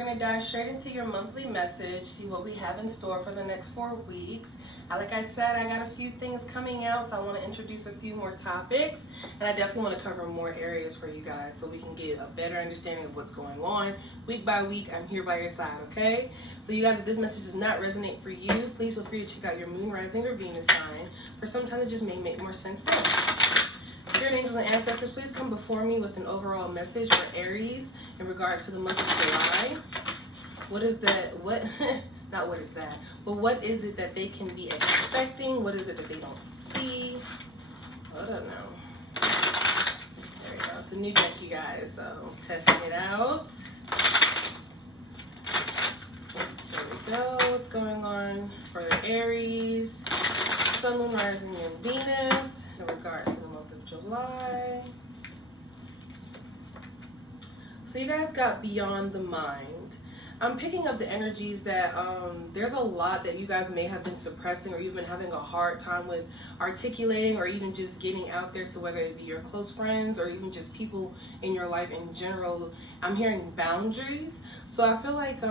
going to dive straight into your monthly message, see what we have in store for the next 4 weeks. Like I said, I got a few things coming out, so I want to introduce a few more topics, and I definitely want to cover more areas for you guys so we can get a better understanding of what's going on. Week by week, I'm here by your side, okay? So you guys, if this message does not resonate for you, please feel free to check out your moon, rising, or Venus sign. For sometimes it just may make more sense then. Spirit angels and ancestors, please come before me with an overall message for Aries in regards to the month of July. What is that? Not what is that, but what is it that they can be expecting? What is it that they don't see? I don't know. There we go. It's a new deck, you guys, so testing it out. There we go. What's going on for Aries, Sun, Moon, Rising, and Venus in regards to the month of July? So you guys got Beyond the Mind. I'm picking up the energies that there's a lot that you guys may have been suppressing, or you've been having a hard time with articulating, or even just getting out there to, whether it be your close friends or even just people in your life in general. I'm hearing boundaries. So I feel like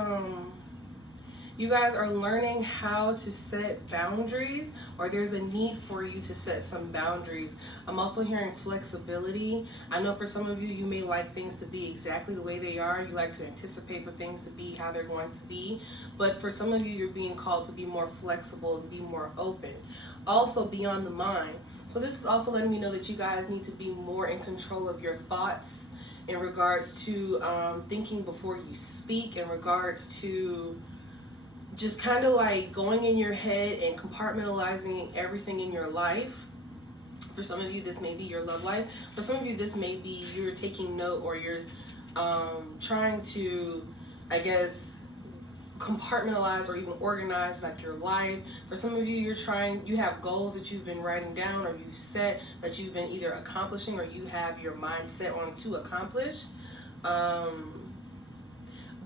you guys are learning how to set boundaries, or there's a need for you to set some boundaries. I'm also hearing flexibility. I know for some of you, you may like things to be exactly the way they are. You like to anticipate for things to be how they're going to be. But for some of you, you're being called to be more flexible and be more open. Also, Beyond the Mind. So this is also letting me know that you guys need to be more in control of your thoughts in regards to thinking before you speak, in regards to just kind of like going in your head and compartmentalizing everything in your life. For some of you, this may be your love life. For some of you, this may be you're taking note, or you're trying to, I guess, compartmentalize or even organize like your life. For some of you, you have goals that you've been writing down, or you've set that you've been either accomplishing, or you have your mind set on to accomplish.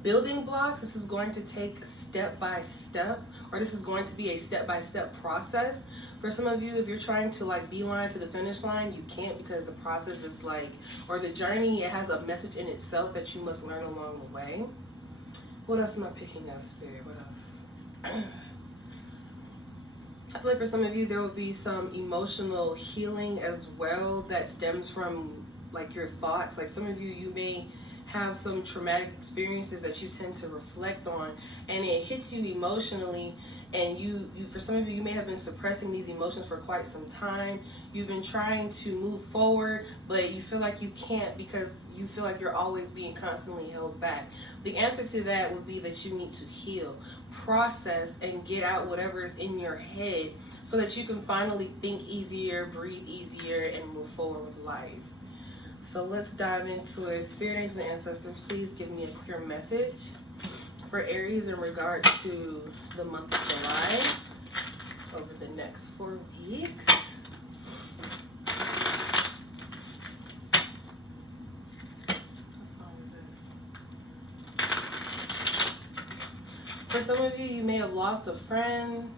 Building blocks, this is going to take step by step, or this is going to be a step-by-step process. For some of you, if you're trying to like beeline to the finish line, you can't, because the process is like, or the journey, it has a message in itself that you must learn along the way. What else am I picking up, Spirit? What else? I feel like for some of you, there will be some emotional healing as well that stems from like your thoughts. Like some of you, you may have some traumatic experiences that you tend to reflect on, and it hits you emotionally, and you for some of you, you may have been suppressing these emotions for quite some time. You've been trying to move forward, but you feel like you can't, because you feel like you're always being constantly held back. The answer to that would be that you need to heal, process, and get out whatever is in your head, so that you can finally think easier, breathe easier, and move forward with life. So let's dive into it. Spirit angels and ancestors, please give me a clear message for Aries in regards to the month of July over the next 4 weeks. What song is this? For some of you, you may have lost a friend.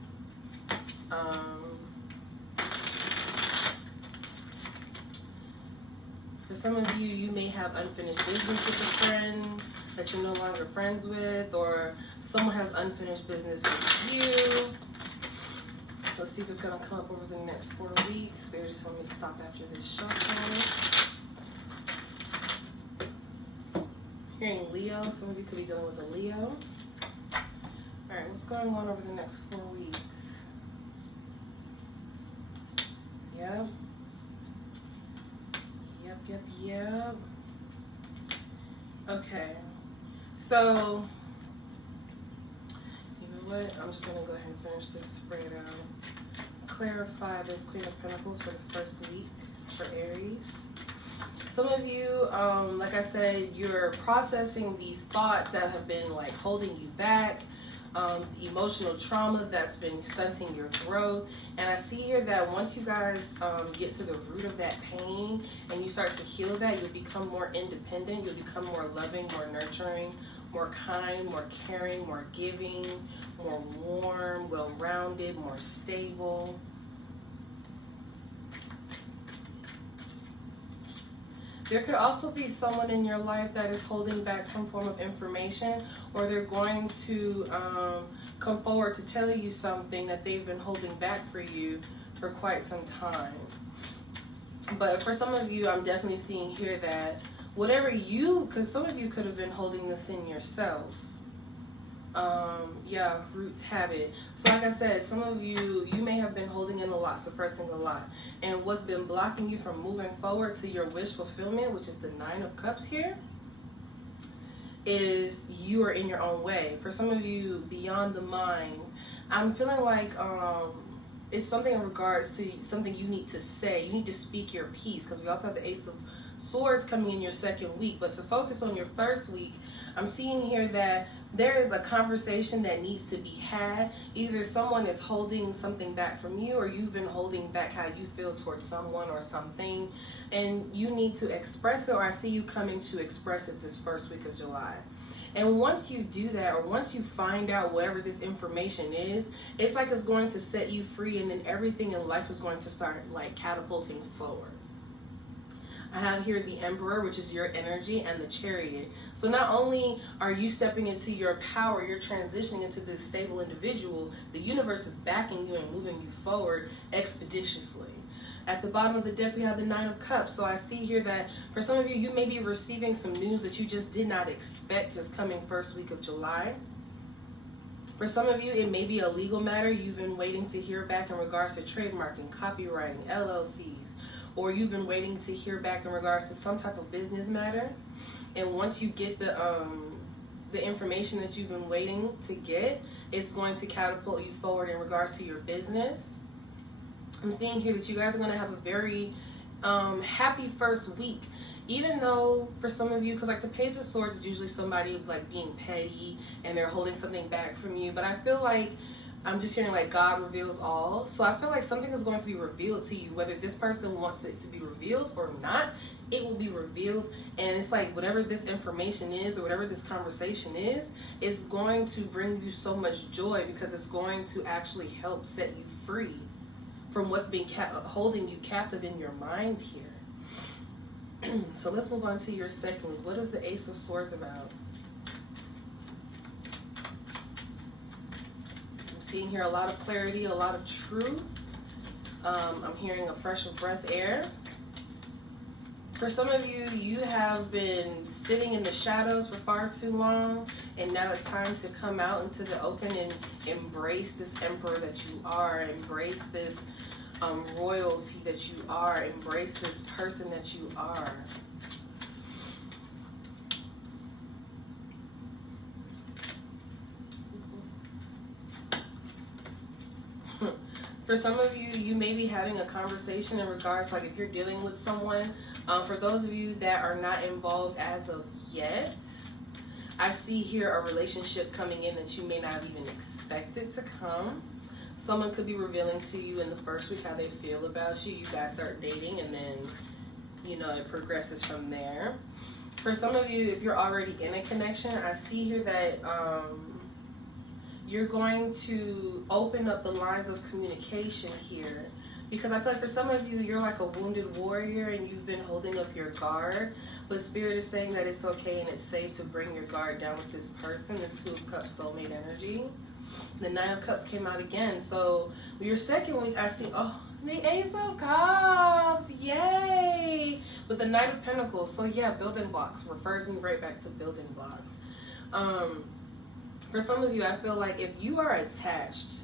For some of you, you may have unfinished business with a friend that you're no longer friends with, or someone has unfinished business with you. Let's see if it's going to come up over the next 4 weeks. Spirit just want me to stop after this short one. Hearing Leo. Some of you could be dealing with a Leo. Alright, what's going on over the next 4 weeks? Yep. Yep. Okay, so you know what? I'm just gonna go ahead and finish this spread out. Clarify this Queen of Pentacles for the first week for Aries. Some of you, like I said, you're processing these thoughts that have been like holding you back. Emotional trauma that's been stunting your growth. And I see here that once you guys get to the root of that pain and you start to heal that, you'll become more independent, you'll become more loving, more nurturing, more kind, more caring, more giving, more warm, well-rounded, more stable. There could also be someone in your life that is holding back some form of information, or they're going to come forward to tell you something that they've been holding back for you for quite some time. But for some of you, I'm definitely seeing here that whatever because some of you could have been holding this in yourself. Yeah, roots habit. So like I said, some of you may have been holding in a lot, suppressing a lot. And what's been blocking you from moving forward to your wish fulfillment, which is the 9 of Cups here, is you are in your own way. For some of you, beyond the mind, I'm feeling like it's something in regards to something you need to say. You need to speak your piece, because we also have the Ace of Swords coming in your second week. But to focus on your first week, I'm seeing here that there is a conversation that needs to be had. Either someone is holding something back from you, or you've been holding back how you feel towards someone or something, and you need to express it, or I see you coming to express it this first week of July. And once you do that, or once you find out whatever this information is, it's like it's going to set you free, and then everything in life is going to start like catapulting forward. I have here the Emperor, which is your energy, and the Chariot. So not only are you stepping into your power, you're transitioning into this stable individual, the universe is backing you and moving you forward expeditiously. At the bottom of the deck, we have the 9 of Cups. So I see here that for some of you, you may be receiving some news that you just did not expect this coming first week of July. For some of you, it may be a legal matter you've been waiting to hear back in regards to trademarking, copywriting, LLCs, or you've been waiting to hear back in regards to some type of business matter. And once you get the information that you've been waiting to get, it's going to catapult you forward in regards to your business. I'm seeing here that you guys are going to have a very happy first week. Even though for some of you, because like the Page of Swords is usually somebody like being petty and they're holding something back from you. But I feel like I'm just hearing like God reveals all. So I feel like something is going to be revealed to you, whether this person wants it to be revealed or not, it will be revealed. And it's like whatever this information is, or whatever this conversation is going to bring you so much joy, because it's going to actually help set you free from what's being holding you captive in your mind here. So let's move on to your second week. What is the Ace of Swords about? I'm seeing here a lot of clarity, a lot of truth. I'm hearing a fresh breath air. For some of you, you have been sitting in the shadows for far too long, and now it's time to come out into the open and embrace this Emperor that you are, embrace this royalty that you are, embrace this person that you are. For some of you, you may be having a conversation in regards, like if you're dealing with someone, for those of you that are not involved as of yet, I see here a relationship coming in that you may not have even expected to come. Someone could be revealing to you in the first week how they feel about you. You guys start dating, and then, you know, it progresses from there. For some of you, if you're already in a connection, I see here that you're going to open up the lines of communication here. Because I feel like for some of you, you're like a wounded warrior and you've been holding up your guard. But Spirit is saying that it's okay and it's safe to bring your guard down with this person, this 2 of Cups soulmate energy. The 9 of Cups came out again. So your second week, I see, the Ace of Cups, yay! With the Knight of Pentacles. So yeah, building blocks refers me right back to building blocks. For some of you, I feel like if you are attached,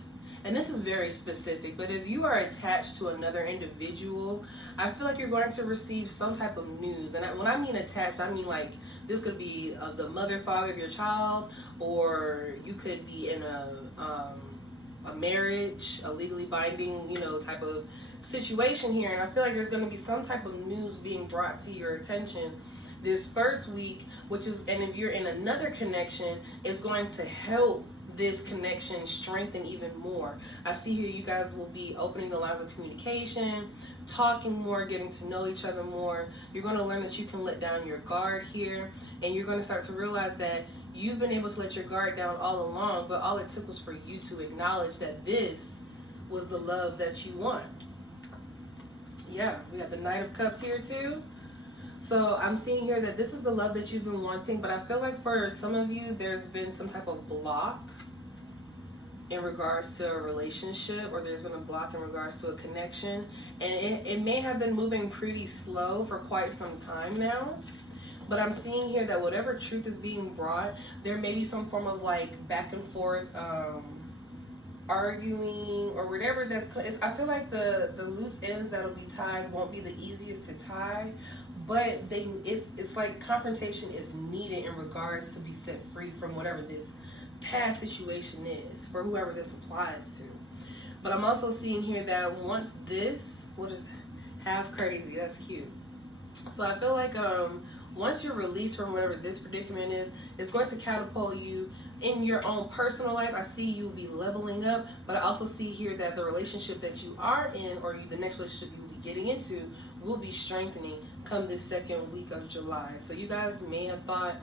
and this is very specific, but if you are attached to another individual, I feel like you're going to receive some type of news. And when I mean attached, I mean like this could be the mother, father of your child, or you could be in a marriage, a legally binding, you know, type of situation here. And I feel like there's going to be some type of news being brought to your attention this first week, which is, and if you're in another connection, it's going to help this connection strengthen even more. I see here you guys will be opening the lines of communication, talking more, getting to know each other more. You're going to learn that you can let down your guard here, and you're going to start to realize that you've been able to let your guard down all along, but all it took was for you to acknowledge that this was the love that you want. Yeah, we got the Knight of Cups here too. So I'm seeing here that this is the love that you've been wanting, but I feel like for some of you, there's been some type of block in regards to a relationship, or there's been a block in regards to a connection, and it may have been moving pretty slow for quite some time now. But I'm seeing here that whatever truth is being brought, there may be some form of like back and forth arguing or whatever. I feel like the loose ends that'll be tied won't be the easiest to tie, but it's like confrontation is needed in regards to be set free from whatever this past situation is for whoever this applies to. But I'm also seeing here that once this, what is half crazy, that's cute. So I feel like once you're released from whatever this predicament is, it's going to catapult you in your own personal life. I see you be leveling up, but I also see here that the relationship that you are in, or the next relationship you will be getting into, will be strengthening come this second week of July. So you guys may have thought,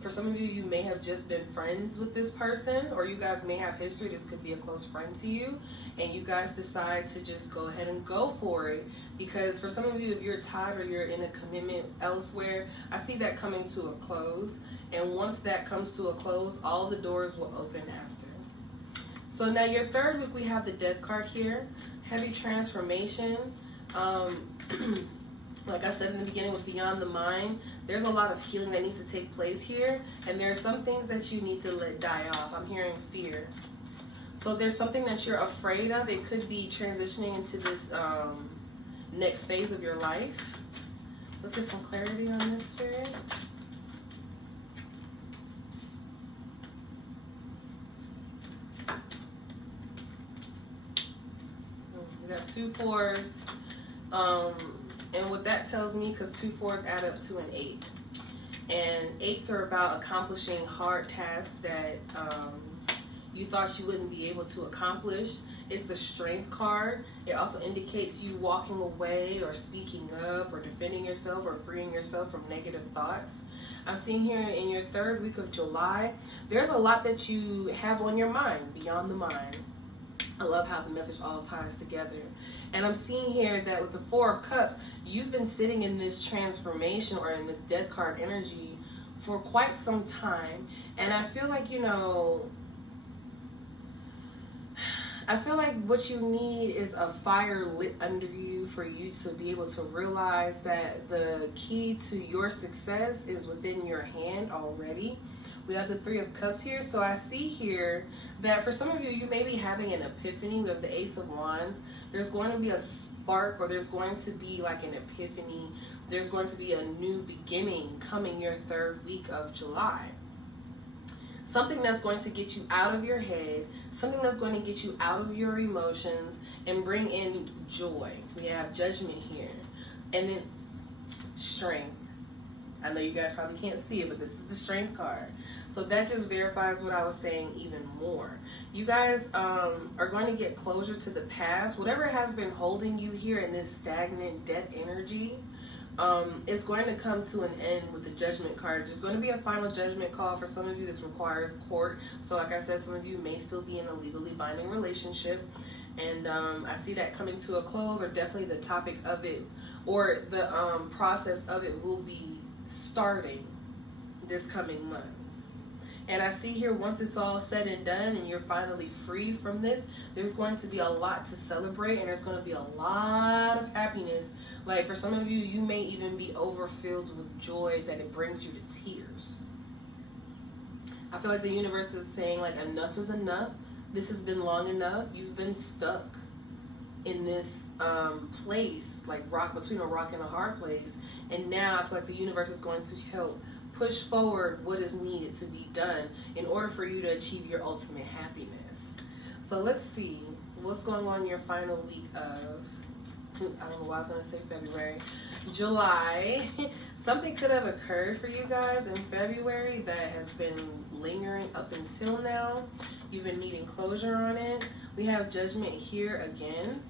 for some of you, you may have just been friends with this person, or you guys may have history. This could be a close friend to you, and you guys decide to just go ahead and go for it. Because for some of you, if you're tied or you're in a commitment elsewhere, I see that coming to a close. And once that comes to a close, all the doors will open after. So now your third week, we have the Death card here. Heavy transformation. Like I said in the beginning with Beyond the Mind, there's a lot of healing that needs to take place here. And there are some things that you need to let die off. I'm hearing fear. So there's something that you're afraid of. It could be transitioning into this next phase of your life. Let's get some clarity on this, Spirit. We got 2 4s. And what that tells me, because 2 4s add up to an 8. And 8s are about accomplishing hard tasks that you thought you wouldn't be able to accomplish. It's the Strength card. It also indicates you walking away or speaking up or defending yourself or freeing yourself from negative thoughts. I'm seeing here in your third week of July, there's a lot that you have on your mind, beyond the mind. I love how the message all ties together. And I'm seeing here that with the 4 of Cups, you've been sitting in this transformation or in this Death card energy for quite some time. And I feel like, I feel like what you need is a fire lit under you for you to be able to realize that the key to your success is within your hand already. We have the 3 of Cups here. So I see here that for some of you, you may be having an epiphany. We have the Ace of Wands. There's going to be a spark, or there's going to be like an epiphany. There's going to be a new beginning coming your third week of July. Something that's going to get you out of your head, something that's going to get you out of your emotions and bring in joy. We have Judgment here. And then Strength. I know you guys probably can't see it, but this is the Strength card. So that just verifies what I was saying even more. You guys are going to get closure to the past. Whatever has been holding you here in this stagnant death energy, it's going to come to an end with the Judgment card. There's going to be a final judgment call. For some of you, this requires court. So like I said, some of you may still be in a legally binding relationship. And I see that coming to a close, or definitely the topic of it, or the process of it will be starting this coming month. And I see here, once it's all said and done and you're finally free from this, there's going to be a lot to celebrate, and there's going to be a lot of happiness. Like for some of you, you may even be overfilled with joy that it brings you to tears. I feel like the universe is saying, like, enough is enough. This has been long enough. You've been stuck in this place, like between a rock and a hard place. And now I feel like the universe is going to help push forward what is needed to be done in order for you to achieve your ultimate happiness. So let's see what's going on in your final week of, I don't know why I was going to say February, July. Something could have occurred for you guys in February that has been lingering up until now. You've been needing closure on it. We have Judgment here again.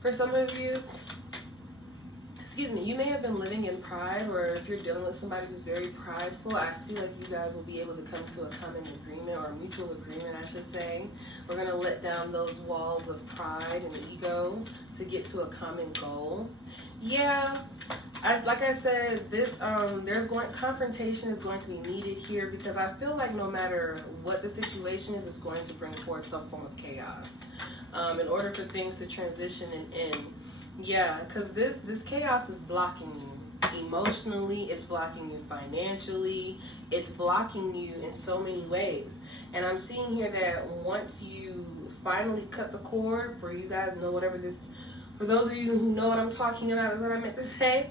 For some of you, you may have been living in pride, or if you're dealing with somebody who's very prideful, I see like you guys will be able to come to a common agreement, or a mutual agreement, I should say. We're going to let down those walls of pride and ego to get to a common goal. Yeah, like I said, this confrontation is going to be needed here, because I feel like no matter what the situation is, it's going to bring forth some form of chaos in order for things to transition and end. Yeah, because this chaos is blocking you emotionally, it's blocking you financially, it's blocking you in so many ways. And I'm seeing here that once you finally cut the cord, for you guys know whatever this, for those of you who know what I'm talking about is what I meant to say,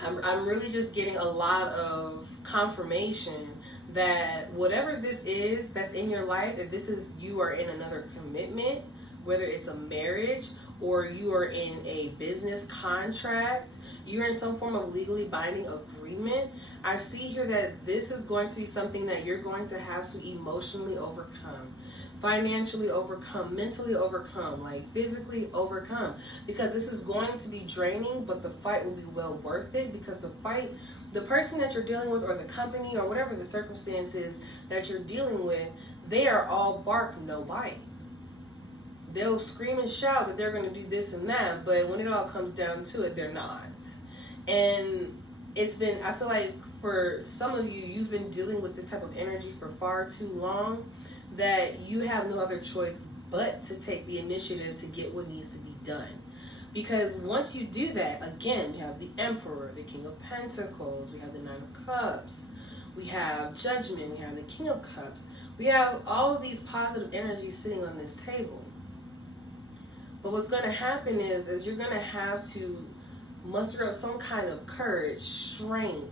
I'm really just getting a lot of confirmation that whatever this is that's in your life, if this is, you are in another commitment, whether it's a marriage or you are in a business contract, you're in some form of legally binding agreement, I see here that this is going to be something that you're going to have to emotionally overcome, financially overcome, mentally overcome, like physically overcome, because this is going to be draining, but the fight will be well worth it, because the person that you're dealing with, or the company, or whatever the circumstances that you're dealing with, they are all bark, no bite. They'll scream and shout that they're going to do this and that, but when it all comes down to it, they're not. And it's been, I feel like for some of you, you've been dealing with this type of energy for far too long, that you have no other choice but to take the initiative to get what needs to be done. Because once you do that, again, we have the Emperor, the King of Pentacles, we have the Nine of Cups, we have Judgment, we have the King of Cups, we have all of these positive energies sitting on this table. But what's going to happen is you're going to have to muster up some kind of courage, strength,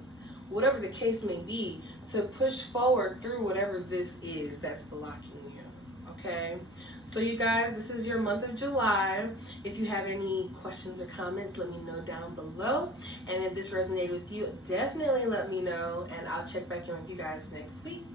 whatever the case may be, to push forward through whatever this is that's blocking you, okay? So you guys, this is your month of July. If you have any questions or comments, let me know down below. And if this resonated with you, definitely let me know, and I'll check back in with you guys next week.